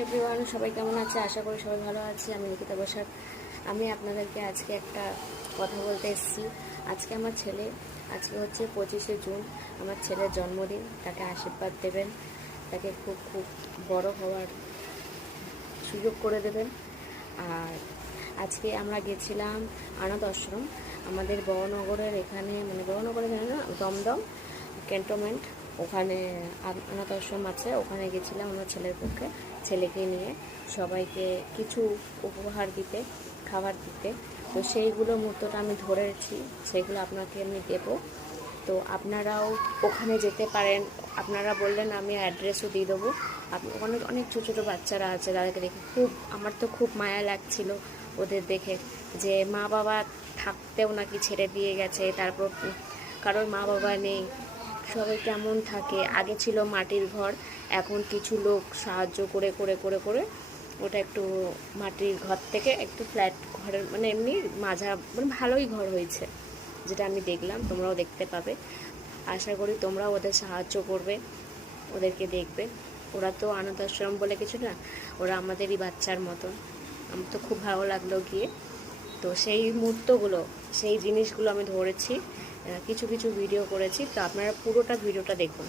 Everyone, সবাই কেমন আছে? আশা করি সবাই ভালো আছে। আমি নিকিতা বসাক। আমি আপনাদেরকে আজকে একটা কথা বলতে এসেছি। আজকে আমার ছেলে, আজকে হচ্ছে 25শে জুন, আমার ছেলের জন্মদিন। তাকে আশীর্বাদ দেবেন, তাকে খুব খুব বড় হওয়ার সুযোগ করে দেবেন। আর আজকে আমরা গেছিলাম অনাথ আশ্রম, আমাদের বড়নগরের এখানে, মানে বড়নগরের এখানে না, দমদম ক্যান্টনমেন্ট, ওখানে অনাথ আশ্রম আছে। ওখানে গেছিলাম আমার ছেলের পক্ষে, ছেলেকে নিয়ে সবাইকে কিছু উপহার দিতে, খাবার দিতে। তো সেইগুলো মুহূর্তটা আমি ধরেছি, সেগুলো আপনাকে আমি দেবো। তো আপনারাও ওখানে যেতে পারেন। আপনারা বললেন, আমি অ্যাড্রেসও দিয়ে দেবো। ওখানে অনেক ছোটো ছোটো বাচ্চারা আছে, তাদেরকে দেখে আমার তো খুব মায়া লাগছিল ওদের দেখে, যে মা বাবা থাকতেও নাকি ছেড়ে দিয়ে গেছে, তারপর কারোর মা বাবা নেই, সবাই কেমন থাকে। আগে ছিল মাটির ঘর, এখন কিছু লোক সাহায্য করে করে করে করে ওটা একটু মাটির ঘর থেকে একটু ফ্ল্যাট ঘরের, মানে এমনি মানে ভালোই ঘর হয়েছে, যেটা আমি দেখলাম। তোমরাও দেখতে পাবে। আশা করি তোমরাও ওদের সাহায্য করবে, ওদেরকে দেখবে। ওরা তো অনাথ আশ্রম বলে কিছু না, ওরা আমাদেরই বাচ্চার মতন। আমার তো খুব ভালো লাগলো গিয়ে। তো সেই মুহূর্তগুলো, সেই জিনিসগুলো আমি ধরেছি, কিছু কিছু ভিডিও করেছি। তো আপনারা পুরোটা ভিডিওটা দেখুন।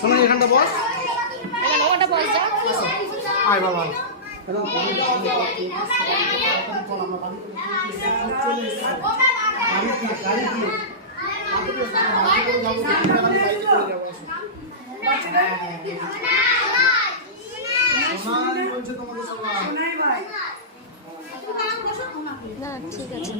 শোনো এখানটা বস, এখানে ওটা বস যা। আয় বাবা। না ঠিক আছে,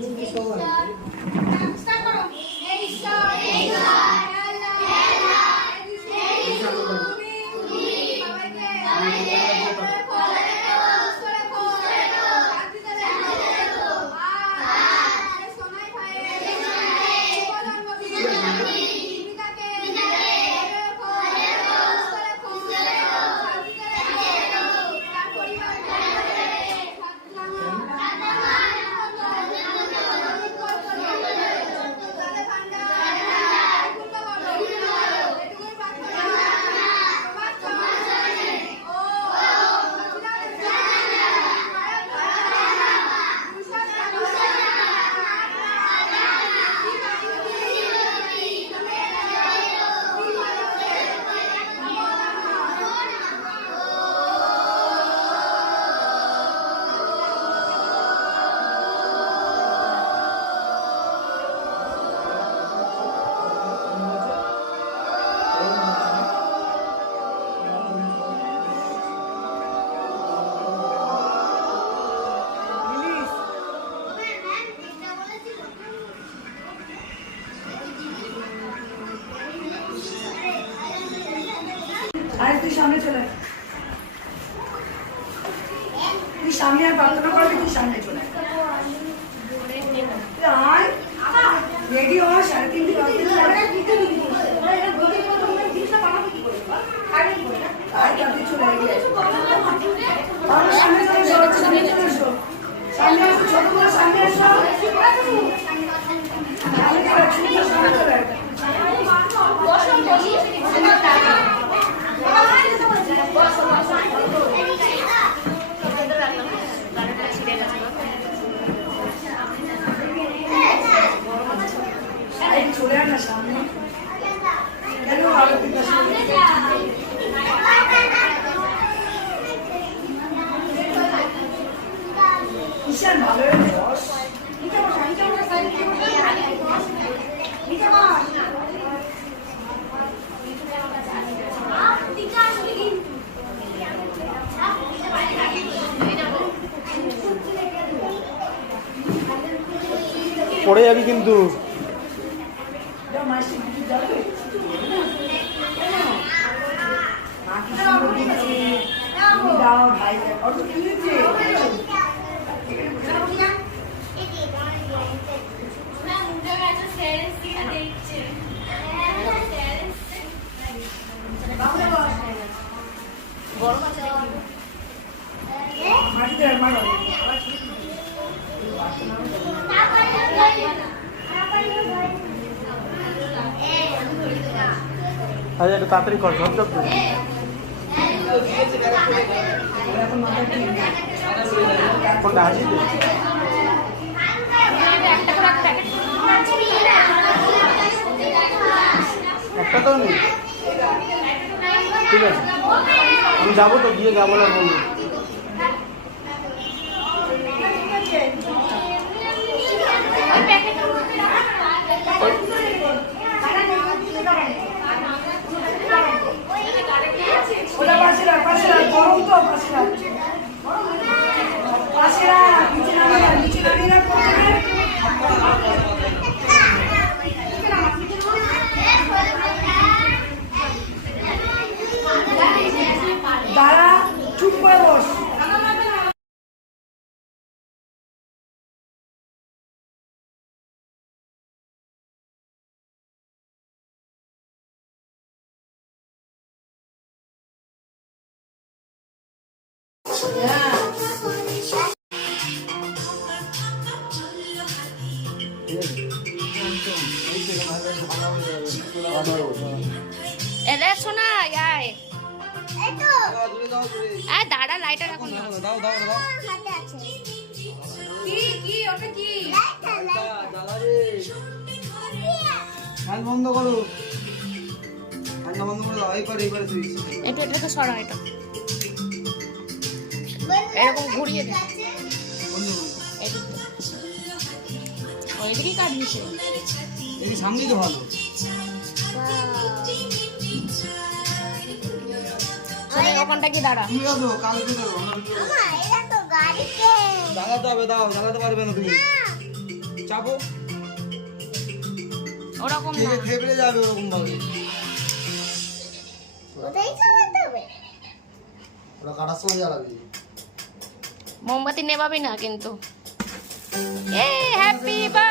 আরে তুই সামনে চলে, তুই সামনে আর প্রার্থনা করবি, তুই সামনে চলে আয়। রেডি হ, 3:30 বাজে। সামনে চলে এসো, সামনে চলে এসো, সামনে আসো, ছোট করে সামনে এসো, সামনে চলে চলে আয় না সামনে। কেন ভালো ঈশান ভালো বস। পড়ে যাবি কিন্তু। ভাই আরে একটু তাড়াতাড়ি কর ঝপঝপ করে। কোনটা হাসি দে? একটা তো নেই। ঠিক আছে, আমি যাবো তো, গিয়ে যাবো না বলবো। ওটা পাশে রাখ, গরম তো পাশে রাখ। পাশে রাখ, নিচে নামিয়ে রাখ প্রথমে। দাঁড়া, চুপ করে বস। এলে শোনা আয় আয় দাঁড়া লাইটার এখন না। ফ্যান বন্ধ করো, ফ্যানটা বন্ধ করে দাও। এইবারে সুইচ একটু এটাকে সরা, এটা এরকম ঘুরিয়ে দে। বন্ধ করো। ওইদিকেই কাটবি সে। এই সামনেই তো ভালো। ওখানটা কি দাঁড়া, তুমি আসো, কালকে দেবো। দাঁড়াতে হবে, দাও, দাঁড়াতে পারবে না তুমি। চাপো, ওরকম না। খেপড়ে যাবে ওরকম ভাবে। ওরা কাটার সময় জ্বালাবি। মোমবাতি নেভাবি না কিন্তু। এ হ্যাপি বার্থডে